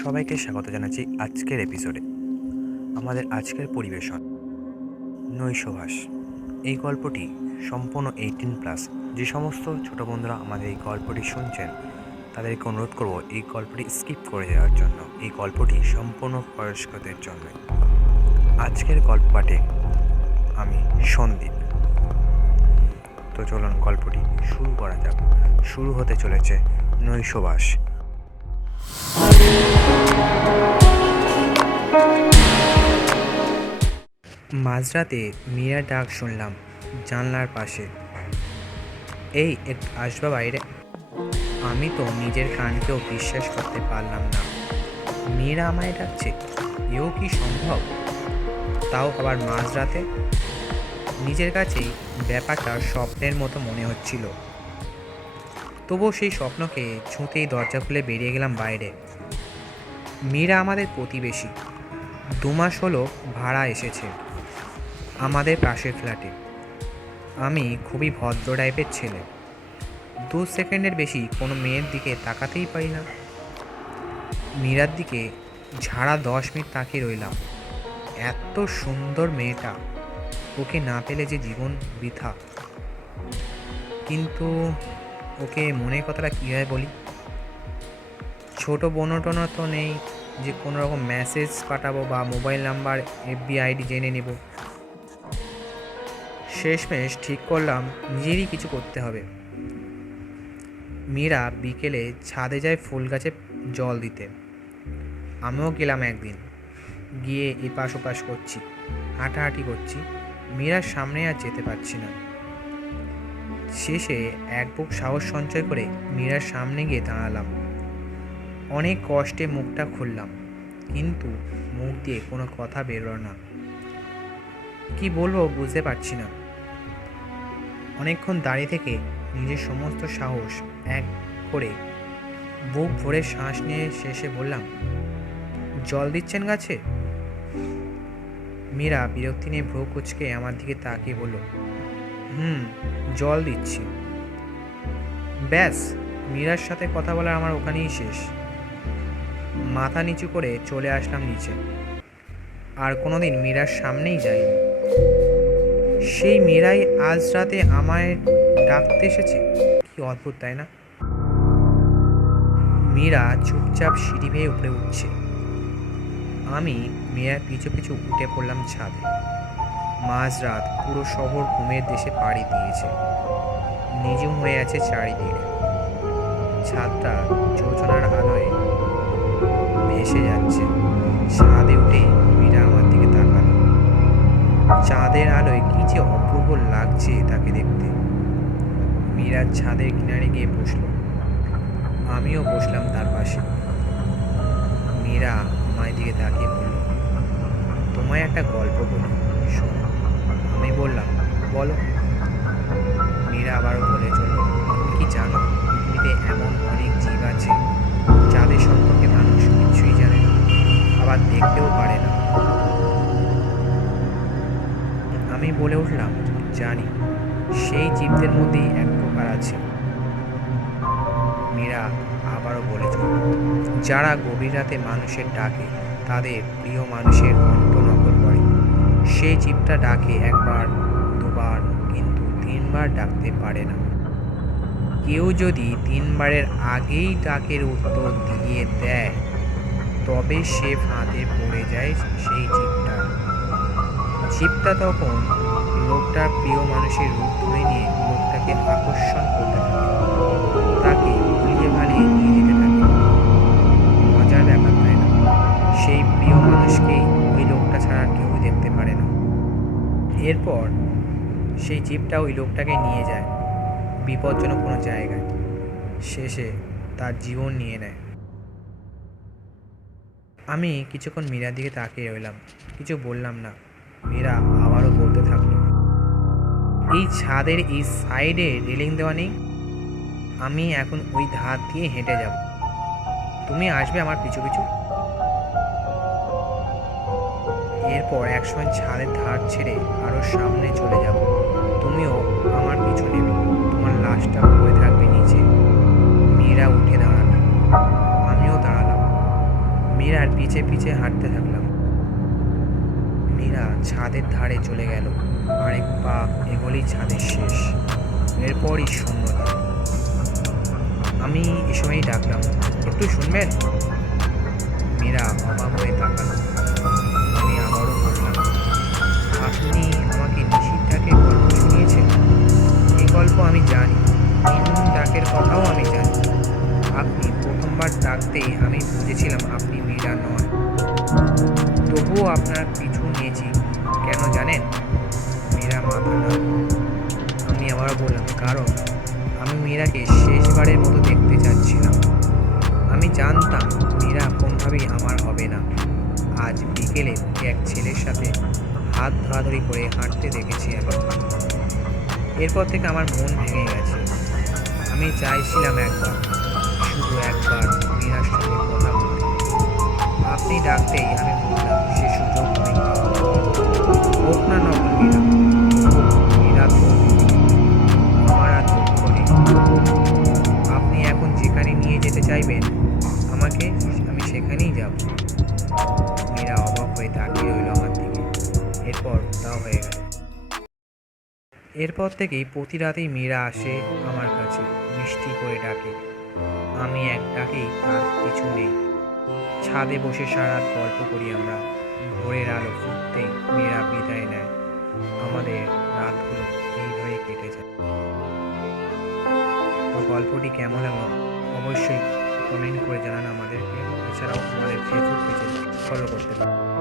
সবাইকে স্বাগত জানাচ্ছি আজকের এপিসোডে। আমাদের আজকের পরিবেশন নৈশভাস। এই গল্পটি সম্পূর্ণ 18+। যে সমস্ত ছোটো বন্ধুরা আমাদের এই গল্পটি শুনছেন তাদেরকে অনুরোধ করব এই গল্পটি স্কিপ করে যাওয়ার জন্য। এই গল্পটি সম্পূর্ণ বয়স্কদের জন্য। আজকের গল্প পাঠে আমি সন্দীপ। তো চলুন গল্পটি শুরু করা যাক। শুরু হতে চলেছে নৈশভাস। মাঝরাতে মীরার ডাক শুনলাম জানলার পাশে। এই একটু আসবা বাইরে। আমি তো নিজের কানকেও বিশ্বাস করতে পারলাম না। মীরা আমায় ডাকছে, এও কি সম্ভব? তাও আবার মাঝরাতে। নিজের কাছেই ব্যাপারটা স্বপ্নের মতো মনে হচ্ছিল। তবুও সেই স্বপ্নকে ছুঁতেই দরজা খুলে বেরিয়ে গেলাম বাইরে। মীরা আমাদের প্রতিবেশী। 2 মাস হলো ভাড়া এসেছে আমাদের পাশের ফ্ল্যাটে। আমি খুবই ভদ্র টাইপের ছেলে। 2 সেকেন্ডের বেশি কোনো মেয়ের দিকে তাকাতেই পারি না। মীরার দিকে ঝাড়া 10 মিনিট তাকিয়ে রইলাম। এত সুন্দর মেয়েটা, ওকে না পেলে যে জীবন বৃথা। কিন্তু ওকে মনের কথাটা কীভাবে বলি? ছোটো বোনটোনো তো নেই যে কোনো রকম মেসেজ পাঠাবো বা মোবাইল নাম্বার FB আইডি জেনে নেব। শেষমেশ ঠিক করলাম নিজেরই কিছু করতে হবে। মীরা বিকেলে ছাদে যায় ফুল গাছে জল দিতে। আমিও গেলাম একদিন। গিয়ে এপাশ ওপাশ করছি, হাঁটাহাঁটি করছি। মীরার সামনে আর যেতে পারছি না। শেষে এক বুক সাহস সঞ্চয় করে মীরার সামনে গিয়ে দাঁড়ালাম। অনেক কষ্টে মুখটা খুললাম, কিন্তু মুখ দিয়ে কোনো কথা বেরোলো না। কি বলবো বুঝতে পারছি না। অনেকক্ষণ দাঁড়িয়ে থেকে নিজের সমস্ত সাহস এক করে বুক ভরে শ্বাস নিয়ে শেষে বললাম, জল দিচ্ছেন গাছে? মীরা বিরক্তি নিয়ে ভ্রু কুঁচকে আমার দিকে তাকিয়ে বলল, জল দিচ্ছি। ব্যাস, মীরার সাথে কথা বলার আমার ওখানেই শেষ। মাথা নিচু করে চলে আসলাম নিচে। আর কোনোদিন মীরার সামনেই যাইনি। সেই মীরাই আজ রাতে আমায় ডাকতে এসেছে। কি অদ্ভুত, তাই না? মীরা চুপচাপ সিঁড়ি বেয়ে উপরে উঠছে। আমি মীরার পিছু পিছু উঠে পড়লাম ছাদে। মাঝরাত, পুরো শহর ঘুমের দেশে পাড়ি দিয়েছে। নিঝুম হয়ে আছে চারিদিকে। ছাদটা যোজনার আলোয় ভেসে যাচ্ছে। ছাদে উঠে মীরা আমার দিকে তাকালো। চাঁদের আলোয় কি যে অপূর্ব লাগছে তাকে দেখতে। মীরার ছাদের কিনারে গিয়ে বসলো। আমিও বসলাম তার পাশে। মীরা আমার দিকে তাকিয়ে বলল, তোমায় একটা গল্প বলি, শোনো। আমি বললাম, বলো। মীরা আবারও বলে চলল, তুমি কি জানো পৃথিবীতে এমন অনেক জীব আছে যাদের সম্পর্কে মানুষ কিছুই জানে না, আবার দেখতেও পারে না? আমি বলে উঠলাম, জানি। সেই জীবদের মধ্যেই এক প্রকার আছে। মীরা আবারও বলে চলল, যারা গভীর রাতে মানুষের ডাকে তাদের প্রিয় মানুষের কণ্ঠ নকল করে। সেই জীবটা ডাকে একবার, দুবার, কিন্তু 3 বার ডাকতে পারে না। কেউ যদি 3 বারের আগেই ডাকের উত্তর দিয়ে দেয়, তবে সে ফাঁদে পড়ে যায়। সেই জীবটা তখন লোকটার প্রিয় মানুষের রূপ ধরে নিয়ে লোকটাকে আকর্ষণ করতে থাকে, তাকে ভুলিয়ে ভালিয়ে নিয়ে যেতে থাকে। মজার ব্যাপার, তাই না? সেই প্রিয় মানুষকেই ওই লোকটা ছাড়া কেউ দেখতে পারে না। এরপর সেই জীবটা ওই লোকটাকে নিয়ে যায় বিপজ্জনক কোনো জায়গায়। শেষে তার জীবন নিয়ে নেয়। আমি কিছুক্ষণ মীরার দিকে তাকিয়ে রইলাম, কিছু বললাম না। মীরা আবারও বলতে থাকলো, এই ছাদের এই সাইডে রেলিং দেওয়া নেই? আমি এখন ওই ধার দিয়ে হেঁটে যাব। তুমি আসবে আমার পিছু পিছু। এরপর একসময় ছাদের ধার ছেড়ে আরও সামনে চলে যাব। তুমিও আমার পিছু নেবে। তোমার লাশটা পড়ে থাকবে নিচে। মীরা উঠে দাঁড়ালো। আমিও দাঁড়ালাম। মীরার পিছে পিছে হাঁটতে থাকলাম। মীরা ছাদের ধারে চলে গেল। আরেক পা এগোলেই ছাদের শেষ, এরপরই শূন্যতা। আমি এ সময়ই ডাকলাম, একটু শুনবেন? মীরা অবাক হয়ে তাকালো। আমি আবারও বললাম, আপনি আমাকে নিশির ডাকের গল্প শুনিয়েছেন? এই গল্প আমি জানি, তিন ডাকের কথাও আমি জানি। আপনি প্রথমবার ডাকতেই আমি বুঝেছিলাম আপনি মীরা নন। তবুও আপনার পিছু নিয়েছি কেন জানেন? মীরা মাথা নাড়ল। আমি আবারও বললাম, কারণ আমি মীরাকে শেষবারের মতো দেখতে চাচ্ছিলাম। আমি জানতাম মীরা কোনোভাবেই আমার হবে না। আজ বিকেলে ওকে এক ছেলের সাথে হাত ধরাধরি করে হাঁটতে দেখেছি আমি। এরপর থেকে আমার মন ভেঙে গেছে। আমি চাইছিলাম একবার, শুধু একবার মীরার সঙ্গে কথা বলতে। আপনি ডাকতেই আমি বুঝলাম সে সুযোগ আমি পাবো। হোক না নকল মীরা, মীরা তো আমার আর দুঃখ নেই। আপনি এখন যেখানে নিয়ে যেতে চাইবেন আমাকে, আমি সেখানেই যাব। মীরা অবাক হয়ে তাকিয়ে রইল আমার দিকে। এরপর তাও হয়ে গেল। এরপর থেকেই প্রতি রাতেই মীরা আসে আমার কাছে, মিষ্টি করে ডাকে। আমি এক ডাকেই তার কিছু নেই। ছাদে বসে সারা রাত গল্প করি আমরা। ভোরের আলো ফুটতেই মীরা বিদায় নেয়। আমাদের রাতগুলো এইভাবেই কেটে যায়। তো গল্পটি কেমন লাগলো অবশ্যই কমেন্ট করে জানান আমাদেরকে। এছাড়াও আমাদের ফেসবুক পেজে ফলো করতে পারেন।